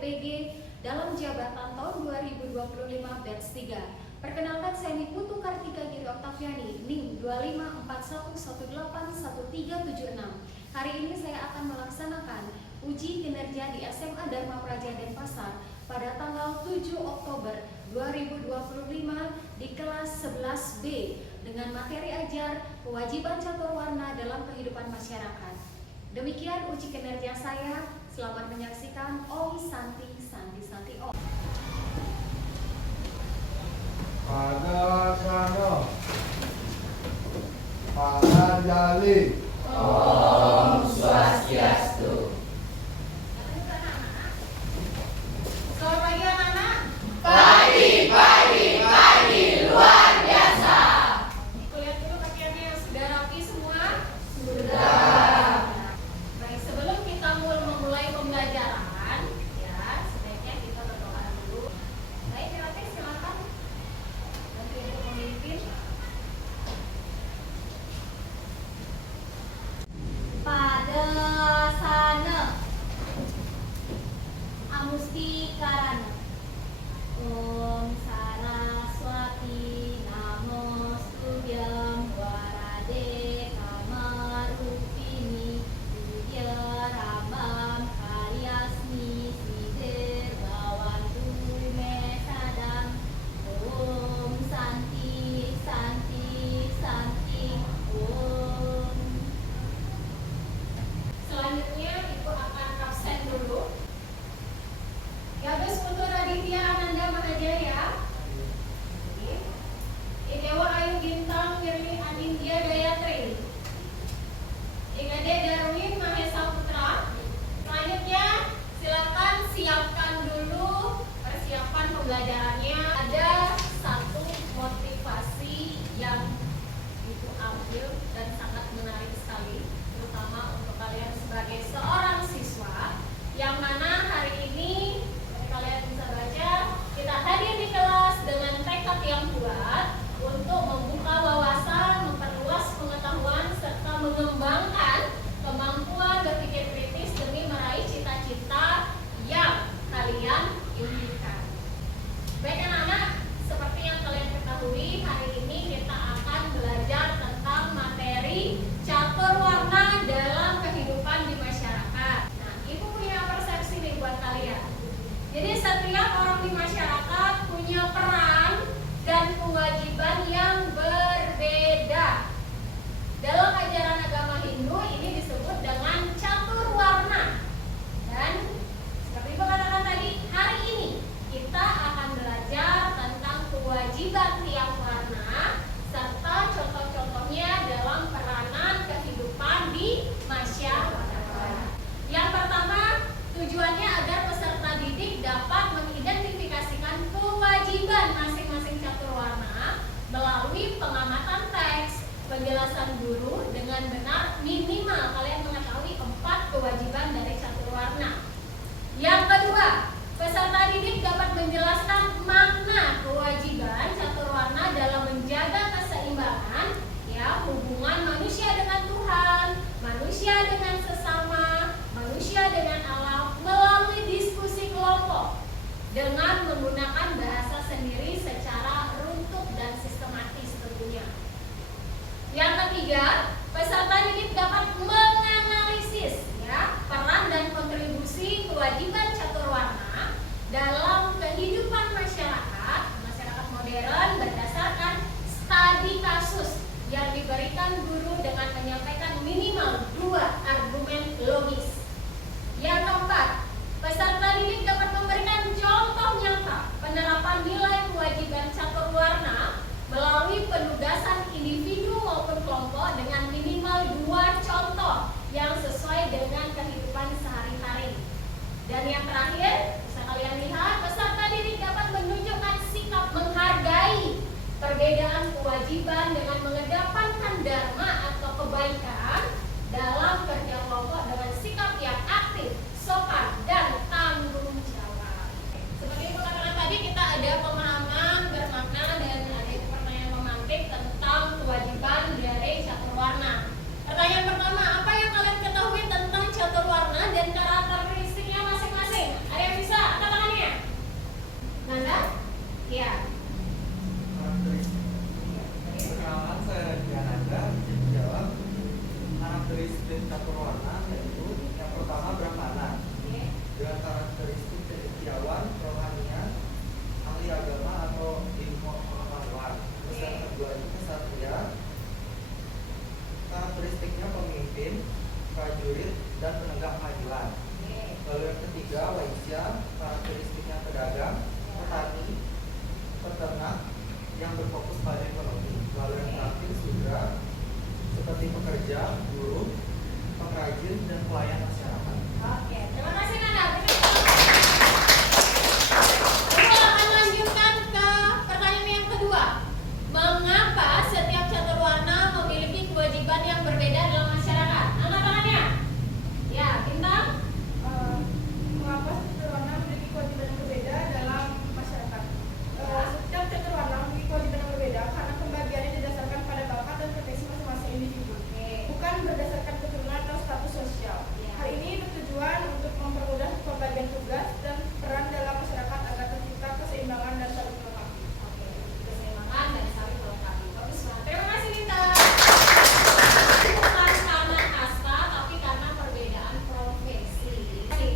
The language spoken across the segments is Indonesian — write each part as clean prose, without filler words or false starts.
BPG dalam jabatan tahun 2025 batch 3. Perkenalkan, saya Putu Kartika Giri Oktaviani, NIM 2541181376. Hari ini saya akan melaksanakan uji kinerja di SMA Dharma Praja Denpasar pada tanggal 7 Oktober 2025 di kelas 11B dengan materi ajar kewajiban catur warna dalam kehidupan masyarakat. Demikian uji kinerja saya. Selamat menyaksikan. Om Santi Santi Santi Om. Pada sana, pada jali. Om Swastiastu. Selamat pagi anak-anak. Pagi luar biasa. Kulihat dulu pakaiannya sudah rapi semua? Sudah. Baik, sebelum kita memulai pembelajaran, ya sebaiknya kita berdoa dulu. Baik, Terate, silakan. Nanti ada pemimpin. Pada sana Amusti Karana Om Saraswati Namostutyam Warade Kamarupini Vidya Ramam Karyasmi Sidir Bawantu Mesadam Om Santi Santi Santi Om. Selanjutnya Ibu akan absen dulu. Gabus Putu Raditya Ananda Mahajaya, Idewa Ayu Bintang Nirli Adindya Gayatri, Igade Darwin Mahesa Putra. Selanjutnya silakan siapkan dulu persiapan pembelajarannya. Ada satu motivasi yang Ibu ambil dan sangat menarik sekali, terutama untuk kalian sebagai seorang siswa, yang mana hari ini seperti kalian bisa baca, kita hadir di kelas dengan tekad yang kuat untuk membuka wawasan, memperluas pengetahuan, serta mengembangkan kemampuan berpikir kritis demi meraih cita-cita yang kalian impikan. Baik anak-anak, seperti yang kalian ketahui, hari ini kita akan belajar tentang materi catur warna dalam kehidupan di masyarakat. Nah, Ibu punya persepsi nih buat kalian. Jadi setiap orang di masyarakat punya peran dan kewajiban yang berbeda. Dalam ajaran agama Hindu ini disebut dengan catur warna. Dan seperti Ibu katakan tadi, hari ini kita akan belajar tentang kewajiban tiap warna serta contoh-contohnya dalam peranan kehidupan di masyarakat. Yang pertama, tujuannya agar peserta didik dapat mengidentifikasikan kewajiban masing-masing catur warna melalui pengamatan teks, penjelasan guru dengan benar. Minimal kalian mengetahui 4 kewajiban dari catur warna. Yang kedua, peserta didik dapat menjelaskan makna kewajiban catur warna dalam menjaga keseimbangan, ya, hubungan manusia dengan Tuhan, manusia dengan sesama, manusia dengan alam melalui diskusi kelompok dengan menggunakan bahasa sendiri secara runtut dan sistematis tentunya. Yang ketiga, peserta didik dapat menganalisis, ya, peran dan kontribusi kewajiban catur warna dalam kehidupan masyarakat modern berdasarkan studi kasus yang diberikan guru dengan menyampaikan minimal 2 argumen logis. Yang keempat, peserta didik dapat memberikan contoh nyata penerapan nilai kewajiban catur warna melalui penugasan individu maupun kelompok dengan minimal 2 contoh yang sesuai dengan kehidupan sehari-hari. Dan yang terakhir, bisa kalian lihat, peserta didik dapat menunjukkan sikap menghargai perbedaan kewajiban dengan mengedepankan dharma atau kebaikan dalam kerja kelompok dengan sikap yang aktif, sopan, dan tanggung jawab. Seperti yang katakan tadi, kita ada pemahaman bermakna dan ada pertanyaan memantik tentang kewajiban dari catur warna. Pertanyaan pertama, apa yang kalian ketahui tentang catur warna dan karakteristiknya masing-masing? Ada yang bisa cendekiawan, rohanian, ahli agama atau ilmu pengetahuan. Terus yang kedua itu kesatria, karakteristiknya pemimpin, prajurit, dan penegak keadilan. Lalu yang ketiga waisya, karakteristiknya pedagang, petani, peternak yang berfokus pada ekonomi. Lalu yang terakhir sudra, seperti pekerja, buruh, pengrajin, dan pelayan masyarakat. Oke, terima kasih Nanda. Kita akan lanjutkan ke pertanyaan yang kedua. Mengapa setiap catur warna memiliki kewajiban yang berbeda dalam masyarakat? Angkat tangannya. Ya, Bintang. Mengapa catur warna memiliki kewajiban yang berbeda dalam masyarakat? Setiap catur warna memiliki kewajiban yang berbeda karena pembagiannya didasarkan pada bakat dan potensi masing-masing individu, bukan berdasarkan keturunan atau status sosial. Hal ini bertujuan untuk mempermudah pembagian tugas dan peran dalam masyarakat agar tercipta keseimbangan dan saling melengkapi. Oke, keseimbangan dan saling melengkapi. Bagus banget. Terima kasih Bintang. Bukan karena kasta, tapi karena perbedaan profesi.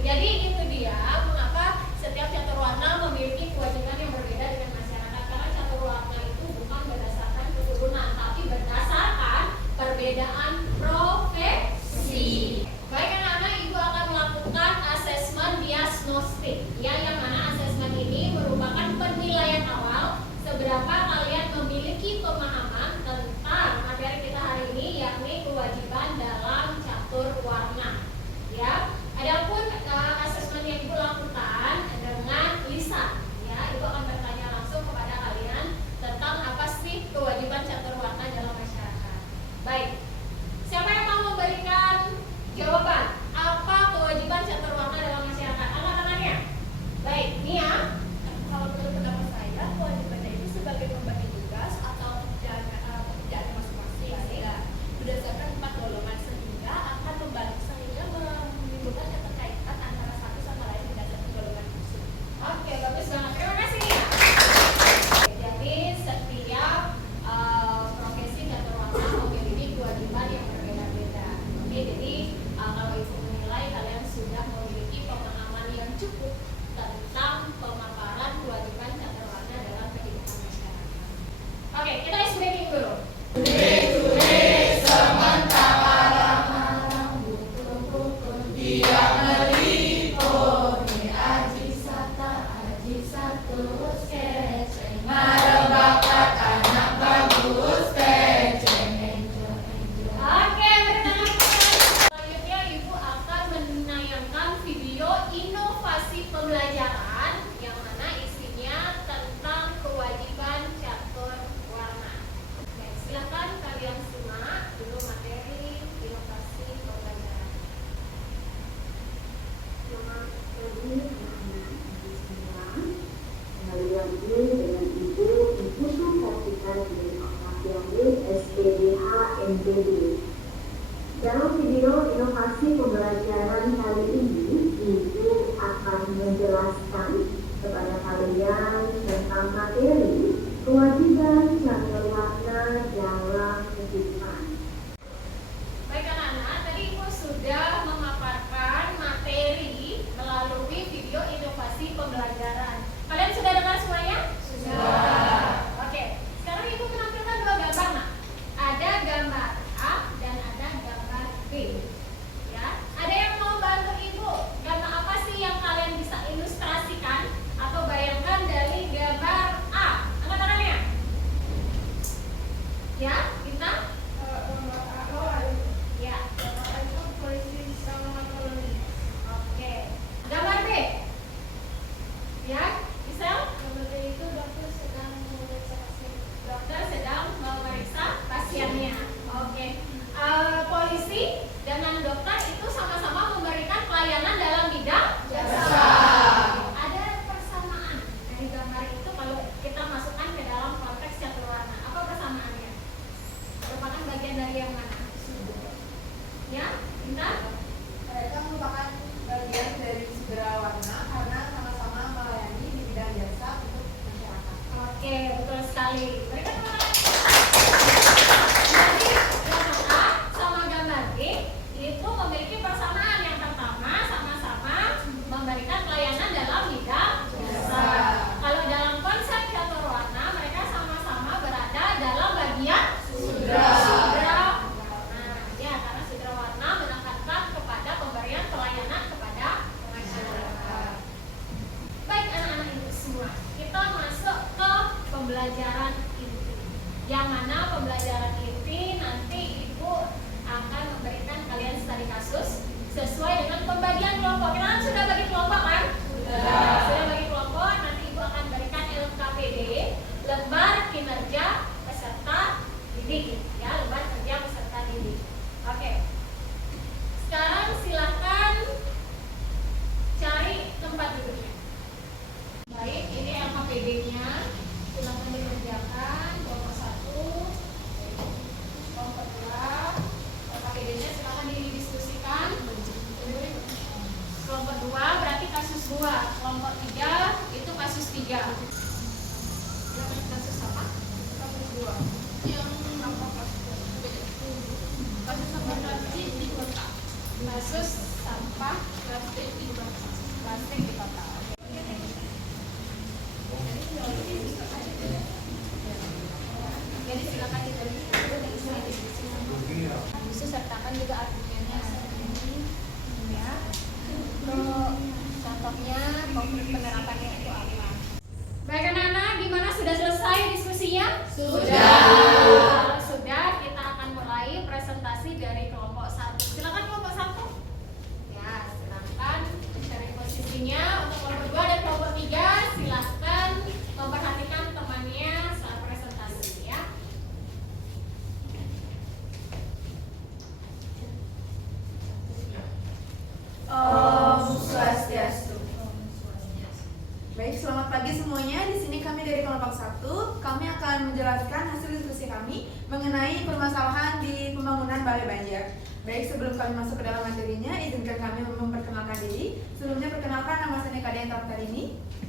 Jadi itu dia mengapa setiap catur warna memiliki kewajiban yang berbeda dengan masyarakat. Karena catur warna itu bukan berdasarkan keturunan, tapi berdasarkan perbedaan profesi. Baik anak-anak, Ibu akan melakukan asesmen diagnostik. Ya, yang mana asesmen ini merupakan penilaian awal seberapa kalian memiliki pemahaman tentang materi kita hari ini, yakni kewajiban dalam catur warna. Ya, adapun asesmen yang Ibu lakukan dengan lisan, ya, Ibu akan bertanya langsung kepada kalian tentang apa sih kewajiban catur warna dalam masyarakat. Baik, siapa yang mau memberikan jawaban? Apa kewajiban catur warna dalam masyarakat? Angkat tangannya. Baik, Nia. Kalau menurut pendapat saya, kewajibannya itu sebagai pembagi tugas atau pekerjaan masing-masing, sehingga berdasarkan 4 golongan sehingga akan menimbulkan keterkaitan antara satu sama lain berdasarkan golongan tersebut. Oke, bagus banget. Terima kasih Nia. Jadi setiap profesi catur warna memiliki kewajiban yang berbeda-beda. Oke, jadi kalau Ibu menilai kalian sudah memiliki pemahaman yang cukup tentang pemaparan kewajiban catur warna dalam kehidupan masyarakat. Oke, kita isi breaking dulu. Dia meliponi aji satu keceng bakat anak bagus keceng Oke, selanjutnya Ibu akan menayangkan video inovasi pembelajaran yang mana isinya tentang kewajiban catur warna. Oke, silakan kalian simak dulu materi inovasi pembelajaran. Kembali lagi dengan Ibu Sukartika dari Oktaviani SPDH NPB. Dalam video inovasi pembelajaran kali ini, Ibu akan menjelaskan kepada kalian tentang materi kewajiban catur warna dalam kehidupan. Baik anak-anak, tadi Ibu sudah memaparkan materi melalui video inovasi pembelajaran. Kalian sudah dengar semuanya? Sudah. Oke, sekarang Ibu menampilkan 2 gambar, nak. Ada gambar A dan ada gambar B. Ya, ada yang mau bantu Ibu? Gambar apa sih yang kalian bisa ilustrasikan atau bayangkan dari gambar A? Angkat tangannya. pembelajaran inti. Yang mana pembelajaran inti nanti Ibu akan memberikan kalian studi kasus sesuai dengan pembagian kelompok. Kita kan sudah bagi kelompok kan? Sudah bagi kelompok. Nanti Ibu akan berikan LKPD, lembar kinerja peserta didik, ya, lembar kerja peserta didik. Oke. Sekarang silahkan cari tempat duduknya. Baik, ini LKPD-nya. Silahkan dikerjakan. Kelompok 1, kelompok 2. LKPD-nya silahkan didiskusikan. Kelompok 2 berarti kasus 2. Kelompok 3 itu kasus 3. Kasus apa? Kasus 2. Yang apa kasus? Kasus sampah plastik di kota. Kasus sampah plastik di kota. Plastik di kota. Jadi silakan ditulis bisa sertakan juga argumennya. Ya. Untuk contohnya konkret penerapannya itu apa? Baik anak-anak, gimana, sudah selesai diskusinya? Sudah. Sudah, kita akan mulai presentasi dari kelompok 1. Silakan kelompok 1. Ya, silakan mencari posisinya. Untuk kelompok 2 dan kelompok 3, silakan memperhatikan temannya saat presentasi, ya. Om Swastiastu. Baik, selamat pagi semuanya. Di sini kami dari kelompok 1. Kami akan menjelaskan hasil diskusi kami mengenai permasalahan di pembangunan Balai Banjar. Baik, sebelum kami masuk ke dalam materinya, izinkan kami memperkenalkan diri. Sebelumnya perkenalkan, nama saya Nekade yang terakhir ini.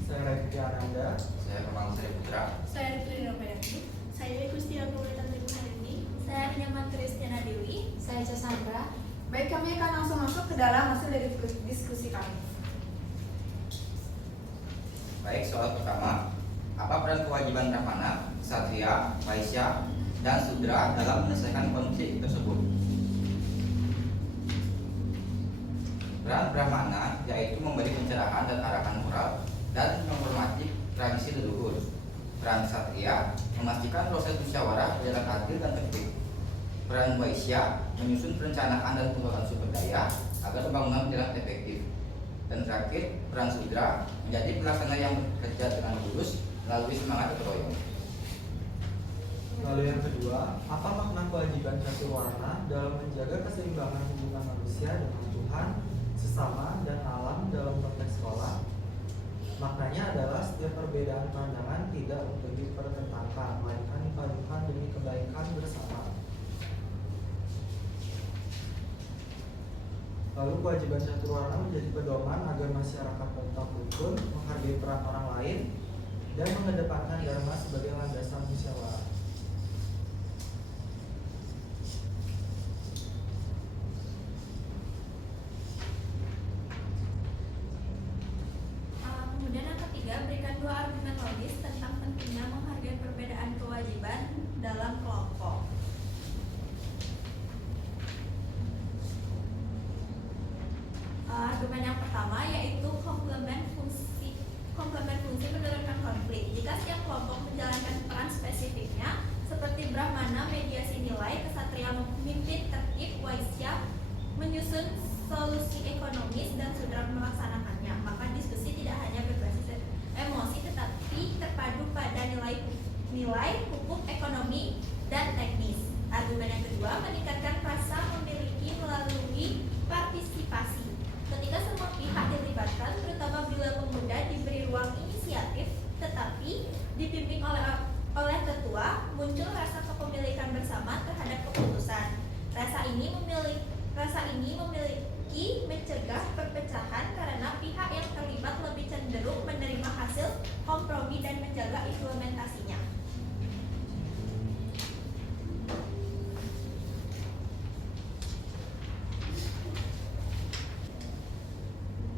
Saya Raditya Ananda. Saya Kemang Sari Putra. Saya Rifli Novedaki. Saya Gusti Agung Tanjung Harini. Saya Nyaman Kristiana Dewi. Saya Cassandra. Baik, kami akan langsung masuk ke dalam hasil dari diskusi kami. Baik, soal pertama. Apa peran kewajiban Brahmana, Ksatria, Vaisya, dan Sudra dalam menyelesaikan konflik tersebut? Peran Brahmana yaitu memberi pencerahan dan arahan moral dan menghormati tradisi leluhur. Peran Ksatria memastikan proses musyawarah berjalan adil dan tertib. Peran Vaisya menyusun perencanaan dan pengelolaan sumber daya agar pembangunan berjalan efektif. Dan terakhir, peran Sudra menjadi pelaksana yang bekerja dengan lurus melalui semangat gotong royong. Lalu yang kedua, apa makna kewajiban catur warna dalam menjaga keseimbangan hubungan manusia dengan Tuhan, sesama, dan alam dalam konteks sekolah? Maknanya adalah setiap perbedaan pandangan tidak untuk dipertentangkan, melainkan dipadukan demi kebaikan bersama. Lalu kewajiban catur warna menjadi pedoman agar masyarakat tetap rukun, menghargai peran orang lain, dan mengedepankan dharma sebagai landasan musyawarah. Kemudian yang ketiga, berikan 2 argumen logis tentang pentingnya menghargai perbedaan kewajiban dalam kelompok. Argumen yang pertama yaitu komplement fungsi menurunkan konflik. Jika setiap kelompok menjalankan peran spesifiknya seperti Brahmana mediasi nilai, Ksatria memimpin tertib, Vaisya menyusun solusi ekonomis, dan Sudra melaksanakannya, maka diskusi tidak hanya berbasis emosi tetapi terpadu pada nilai hukum, ekonomi, dan teknis. Argumen yang kedua, meningkatkan rasa memiliki melalui partisipasi. Ketika semua pihak dilibatkan, terutama bila pemuda diberi ruang inisiatif, tetapi dipimpin oleh ketua, muncul rasa kepemilikan bersama terhadap keputusan. Rasa ini memiliki mencegah perpecahan karena pihak yang terlibat lebih cenderung menerima hasil kompromi dan menjaga implementasinya.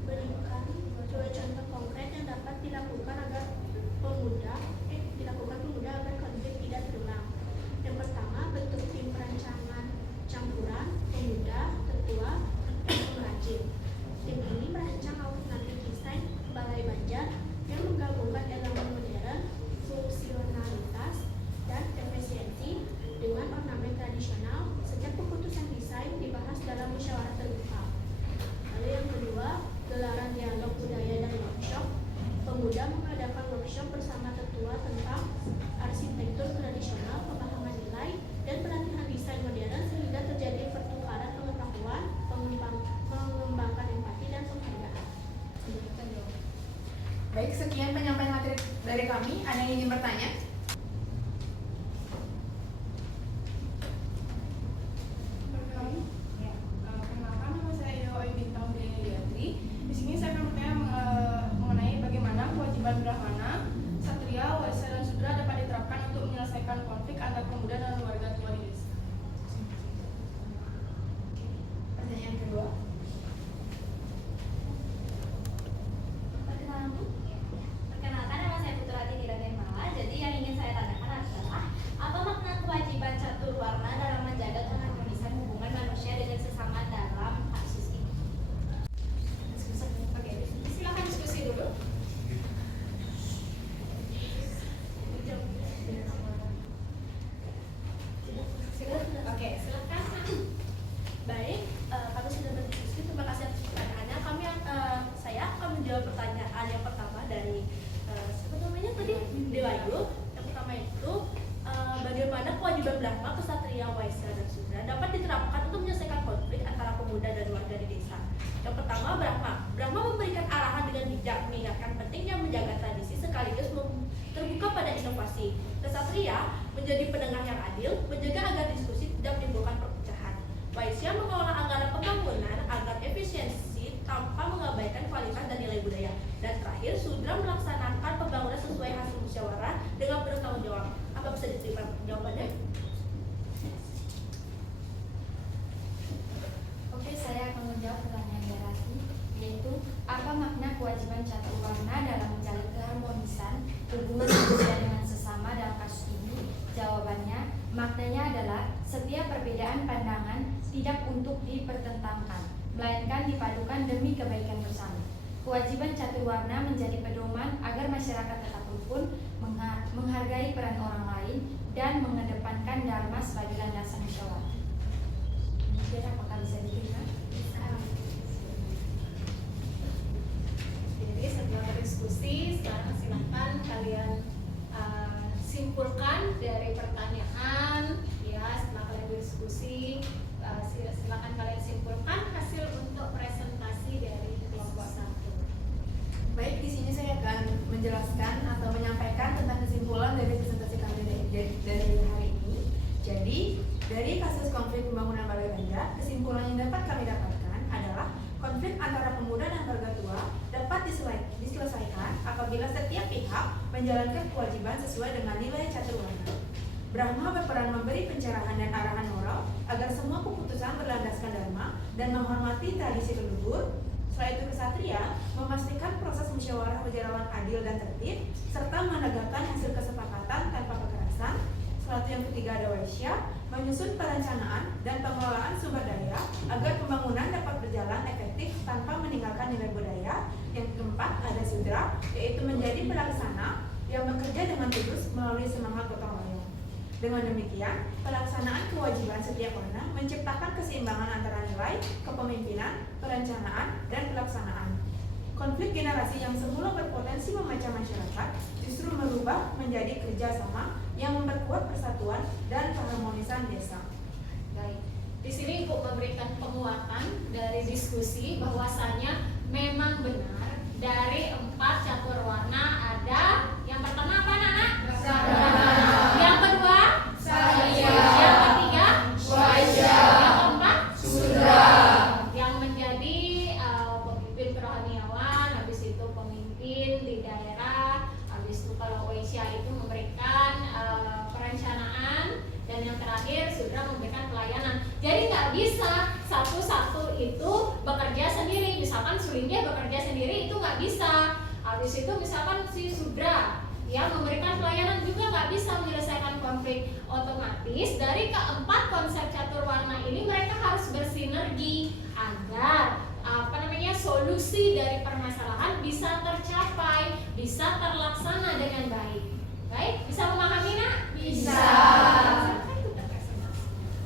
Berikan 2 contoh konkret yang dapat dilakukan pemuda agar konflik tidak terulang. Yang pertama, bentuk tim perancangan campuran pemuda, tetua, dan pengrajin. Tim ini merancang alternatif desain Balai Banjar yang menggabungkan elemen modern, fungsional, Pemuda mengadakan workshop bersama tetua tentang arsitektur tradisional, pemahaman nilai, dan pelatihan desain modern sehingga terjadi pertukaran pengetahuan, mengembangkan empati dan penghargaan. Baik, sekian penyampaian materi dari kami. Ada yang ingin bertanya? Perkenalkan, nama saya Dewa Bintang Dewi. Di sini saya akan bertanya mengenai bagaimana kewajiban brahmana, satria, waisya, dan sudra dapat diterapkan untuk menyelesaikan konflik antar pemuda dan warga tua di desa. Pertanyaan kedua. Perkenalkan, nama saya Putra Titi Radenmala. Jadi yang ingin saya tanyakan adalah apa makna kewajiban catur warna dalam menjaga keharmonisan hubungan manusia dengan sesama dalam kasus ini? Oke, silakan diskusi dulu. Oke, silakan. Baik, kami sudah berdiskusi. Terima kasih atas pertanyaannya. Saya akan menjawab pertanyaan yang pertama dari siapa namanya tadi? Dewayu. Yang pertama itu bagaimana kewajiban Brahma, Ksatria, Waisya, dan Sudra dapat diterapkan untuk menyelesaikan konflik antara pemuda dan warga di desa. Yang pertama, Brahma memberikan arahan dengan bijak, mengingatkan pentingnya menjaga tradisi sekaligus terbuka pada inovasi. Ksatria menjadi penengah yang adil, menjaga agar diskusi tidak menimbulkan perpecahan. Waisya mengelola anggaran pembangunan agar efisiensi tanpa mengabaikan kualitas dan nilai budaya. Dan terakhir, Sudra melaksanakan pembangunan sesuai hasil musyawarah dengan bertanggung jawab. Apa bisa diterima jawabannya? Oke, saya akan menjawab pertanyaan Darasi, yaitu apa makna kewajiban catur warna dalam menjalin keharmonisan hubungan manusia dengan sesama dalam kasus ini? Jawabannya, maknanya adalah setiap perbedaan pandangan tidak untuk dipertentangkan, melainkan dipadukan demi kebaikan bersama. Kewajiban catur warna menjadi pedoman agar masyarakat tetap rukun, menghargai peran orang lain, dan mengedepankan dharma sebagai landasan musyawarah. Demikian, apakah bisa diterima? Jadi setelah diskusi, sekarang silakan kalian simpulkan dari pertanyaan. Ya, setelah kalian diskusi, silakan kalian simpulkan hasil untuk presentasi dari kelompok 1. Baik, di sini saya akan menjelaskan atau menyampaikan tentang kesimpulan dari presentasi kami dari hari ini. Jadi, dari kasus konflik pembangunan Balai Ganja, kesimpulan yang dapat kami dapatkan adalah konflik antara pemuda dan warga tua dapat diselesaikan apabila setiap pihak menjalankan kewajiban sesuai dengan nilai catur warna. Brahma berperan memberi pencerahan dan arahan moral agar semua keputusan berlandaskan dharma dan menghormati tradisi leluhur. Setelah itu, Ksatria memastikan proses musyawarah berjalan adil dan tertib serta menegakkan hasil kesepakatan tanpa kekerasan. Setelah itu, yang ketiga ada Waisya, menyusun perencanaan dan pengelolaan sumber daya agar pembangunan dapat berjalan efektif tanpa meninggalkan nilai budaya. Yang keempat ada Sudra, yaitu menjadi pelaksana yang bekerja dengan tulus melalui semangat gotong royong. Dengan demikian, pelaksanaan kewajiban setiap warna menciptakan keseimbangan antara nilai, kepemimpinan, perencanaan, dan pelaksanaan. Konflik generasi yang semula berpotensi memecah masyarakat justru berubah menjadi kerjasama yang memperkuat persatuan dan keharmonisan desa. Baik, di sini Ibu memberikan penguatan dari diskusi bahwasanya memang benar dari 4 catur warna ada yang pertama apa anak-anak? Yang kedua? Yang ketiga? Yang keempat? Yang menjadi pemimpin kerohaniawan, habis itu pemimpin di daerah, habis itu kalau Waisya itu memberikan perencanaan, dan yang terakhir Sudra memberikan pelayanan. Jadi nggak bisa satu-satu itu bekerja sendiri. Misalkan Sulindia bekerja sendiri itu nggak bisa. Habis itu misalkan si Sudra yang memberikan pelayanan juga nggak bisa menyelesaikan konflik. Otomatis dari keempat konsep catur warna ini mereka harus bersinergi agar solusi dari permasalahan bisa tercapai, bisa terlaksana dengan baik. Baik, bisa memahami nak? Bisa.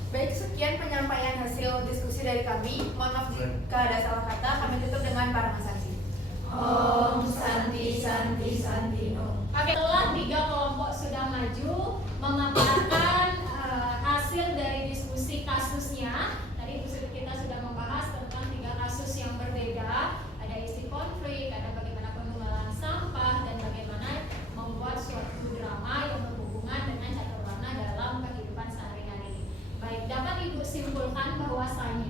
Baik, sekian penyampaian hasil diskusi dari kami. Mohon maaf jika ada salah kata. Kami tutup dengan para Santi. Om Santi Santi. Santino. Oke, setelah 3 kelompok sudah maju memaparkan hasil dari diskusi kasusnya. Tadi kita sudah membahas tentang 3 kasus yang berbeda. Ada isi konflik, ada bagaimana pengelolaan sampah, dan bagaimana membuat suatu drama yang berhubungan dengan catur warna dalam kehidupan sehari-hari. Baik, dapat Ibu simpulkan bahwasanya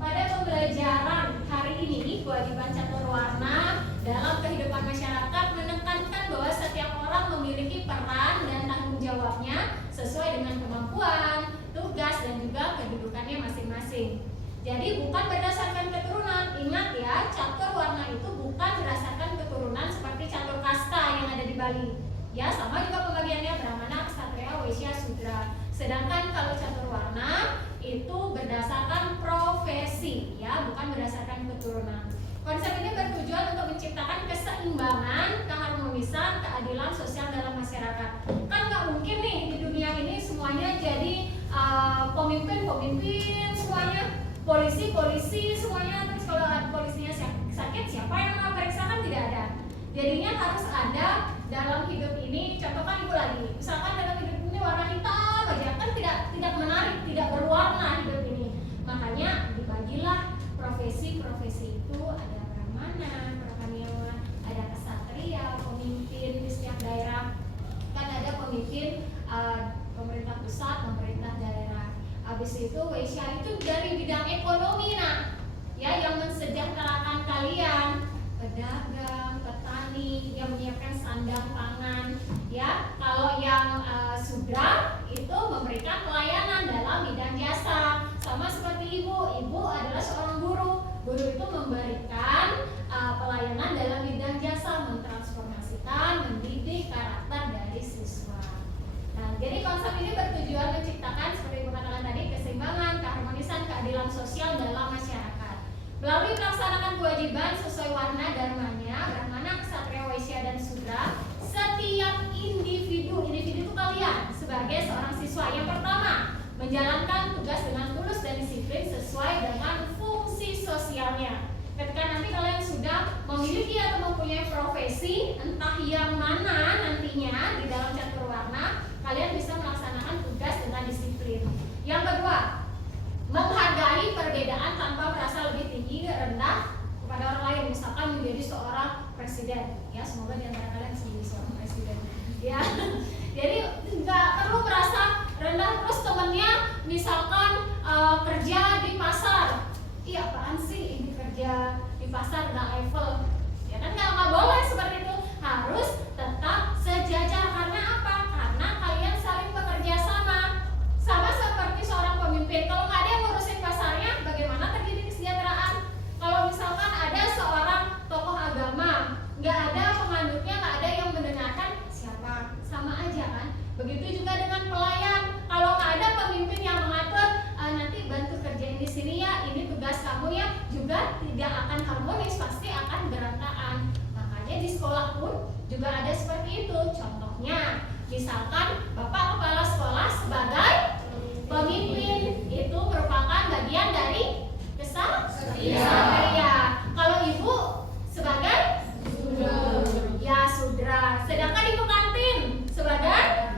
pada pembelajaran hari ini kewajiban catur warna dalam kehidupan masyarakat menekankan bahwa setiap orang memiliki peran dan tanggung jawabnya sesuai dengan kemampuan, tugas, dan juga kedudukannya masing-masing. Jadi bukan berdasarkan keturunan. Ingat ya, catur warna itu bukan berdasarkan keturunan seperti catur kasta yang ada di Bali. Ya, sama juga pembagiannya Brahmana, Ksatria, Waisya, Sudra. Sedangkan kalau catur warna itu berdasarkan profesi, ya, bukan berdasarkan keturunan. Konsep ini bertujuan untuk menciptakan keseimbangan, keharmonisan, keadilan sosial dalam masyarakat. Kan nggak mungkin nih di dunia ini semuanya jadi pemimpin semuanya, polisi semuanya. Terus kalau polisinya sakit, siapa yang mau periksa? Kan tidak ada. Jadinya harus ada dalam hidup ini. Contohkan Ibu lagi, misalkan dalam hidup ini warna hitam aja, kan tidak menarik, tidak berwarna hidup ini. Makanya dibagilah profesi itu. Ada Brahmana, Prakanyawa, ada Ksatria, pemimpin di setiap daerah. Kan ada pemimpin pemerintah pusat, pemerintah daerah. Habis itu Waisya itu dari bidang ekonomi, nah, ya, yang mensejahterakan kalian, pedagang, petani, yang menyiapkan sandang pangan, ya. Kalau yang Sudra itu memberikan pelayanan dalam bidang jasa, sama seperti ibu adalah seorang guru itu memberikan pelayanan dalam bidang jasa, mentransformasikan, mendidik karakter dari siswa. Nah, jadi konsep ini bertujuan menciptakan, seperti Ibu katakan tadi, keseimbangan, keharmonisan, keadilan sosial dalam masyarakat. Melalui melaksanakan kewajiban sesuai warna dharmanya, Brahmana, Ksatria, Waisya, dan Sudra, setiap individu itu kalian sebagai seorang siswa yang pertama menjalankan tugas dengan tulus dan disiplin sesuai dengan fungsi sosialnya. Ketika nanti kalian sudah memiliki atau mempunyai profesi, entah yang mana nantinya di dalam catur warna, kalian bisa melaksanakan tugas dengan disiplin. Yang kedua, menghargai perbedaan tanpa merasa lebih tinggi rendah kepada orang lain. Misalkan menjadi seorang presiden, ya, semoga di antara kalian menjadi seorang presiden, ya. Jadi nggak perlu merasa rendah. Terus temennya misalkan kerja di pasar, iya apaan sih ini kerja di pasar nggak level, ya kan, nggak boleh seperti itu. Harus tetap sejajar. Karena apa? Karena kalian saling bekerja sama seperti seorang pemimpin. Kalau nggak ada yang ngurusin pasarnya, bagaimana terjadi kesejahteraan? Kalau misalkan ada seorang tokoh agama, nggak ada pengandutnya, nggak ada yang mendengarkan, siapa? Sama aja kan? Begitu juga dengan pelayan. Kalau nggak ada pemimpin yang mengatur, nanti bantu kerjain di sini ya, ini tugas kamu ya, juga tidak akan harmonis, pasti akan berantakan. Makanya di sekolah pun juga ada seperti itu. Contohnya, misalkan Bapak Kepala Sekolah sebagai pemimpin, itu merupakan bagian dari Ksatria. Kalau Ibu sebagai ya Sudra. Sedangkan Ibu kantin sebagai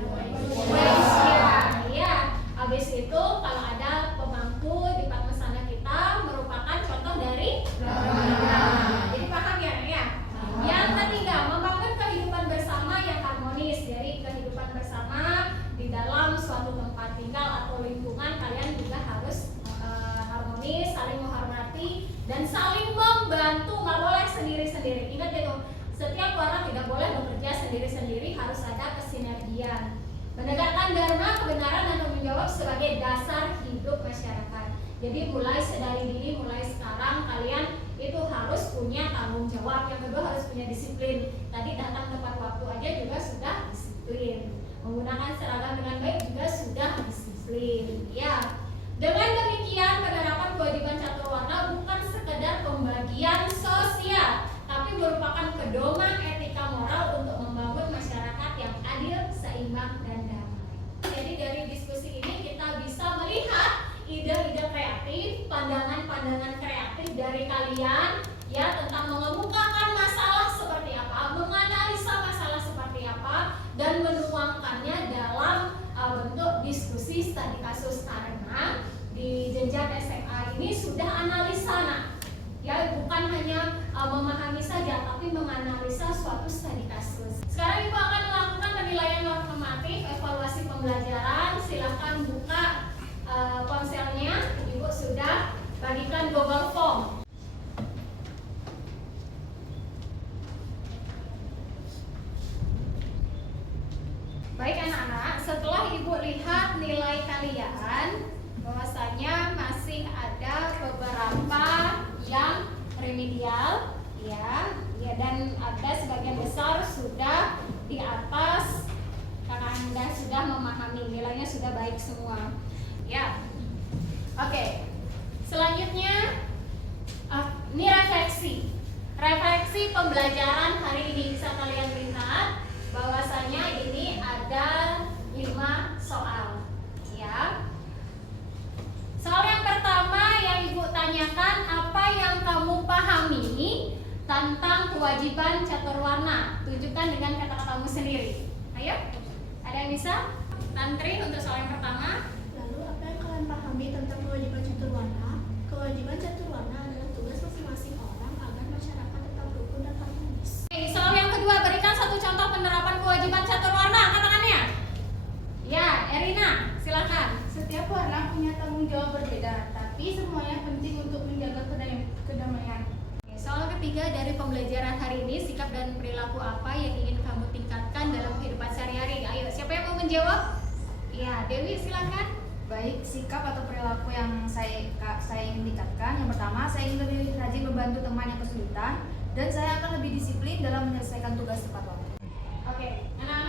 Waisya. Ya. Habis itu kalau ada pemangku di Padmasana kita merupakan contoh dari Brahmana. Jadi paham ya? Ya. Yang ketiga, membangun kehidupan bersama yang harmonis. Jadi kehidupan bersama di dalam suatu tempat tinggal atau lingkungan, kalian juga harus harmonis, saling menghormati, dan saling membantu. Nggak boleh sendiri-sendiri. Ingat itu, setiap orang tidak boleh bekerja sendiri-sendiri, harus ada kesinergian. Menegakkan dharma, kebenaran, dan tanggung jawab sebagai dasar hidup masyarakat. Jadi mulai sedari dini, mulai sekarang kalian itu harus punya tanggung jawab. Yang kedua, harus punya disiplin. Tadi datang tepat waktu aja juga sudah disiplin. Menggunakan seragam dengan baik juga sudah disiplin. Ya. Dengan demikian, penerapan kewajiban catur warna bukan sekedar pembagian sosial, tapi merupakan pedoman etika moral untuk membangun masyarakat yang adil, seimbang, dan damai. Jadi dari diskusi ini kita bisa melihat ide-ide kreatif, pandangan-pandangan kreatif dari kalian, ya, tentang mengemukakan masalah seperti apa, menganalisa suatu studi kasus. Sekarang Ibu akan melakukan penilaian normatif evaluasi pembelajaran. Silahkan buka ponselnya. Ibu sudah bagikan Google Form. Baik anak-anak, setelah Ibu lihat nilai kalian, bahwasanya masih ada beberapa yang remedial, ya, dan ada sebagian besar sudah di atas karena Anda sudah memahami, nilainya sudah baik semua, ya. Oke, selanjutnya ini refleksi pembelajaran hari ini. Bisa kalian lihat bahwasanya ini ada 5 soal, ya. Soal yang pertama yang Ibu tanyakan, apa yang kamu pahami tentang kewajiban catur warna? Tunjukkan dengan kata-katamu sendiri. Ayo, ada yang bisa? Tantri untuk soal yang pertama. Lalu apa yang kalian pahami tentang kewajiban catur warna? Kewajiban catur warna adalah tugas masing-masing orang agar masyarakat tetap rukun dan harmonis. Oke, soal yang kedua, berikan satu contoh penerapan kewajiban catur warna. Katakannya. Ya, Erina, silakan. Setiap warna punya tanggung jawab berbeda, tapi semuanya penting untuk menjaga kedamaian. Oke, soal ketiga dari pembelajaran hari ini, sikap dan perilaku apa yang ingin kamu tingkatkan dalam kehidupan sehari-hari? Ayo, siapa yang mau menjawab? Ya, Dewi, silakan. Baik, sikap atau perilaku yang saya ingin tingkatkan. Yang pertama, saya ingin lebih rajin membantu teman yang kesulitan, dan saya akan lebih disiplin dalam menyelesaikan tugas tepat waktu. Oke, anak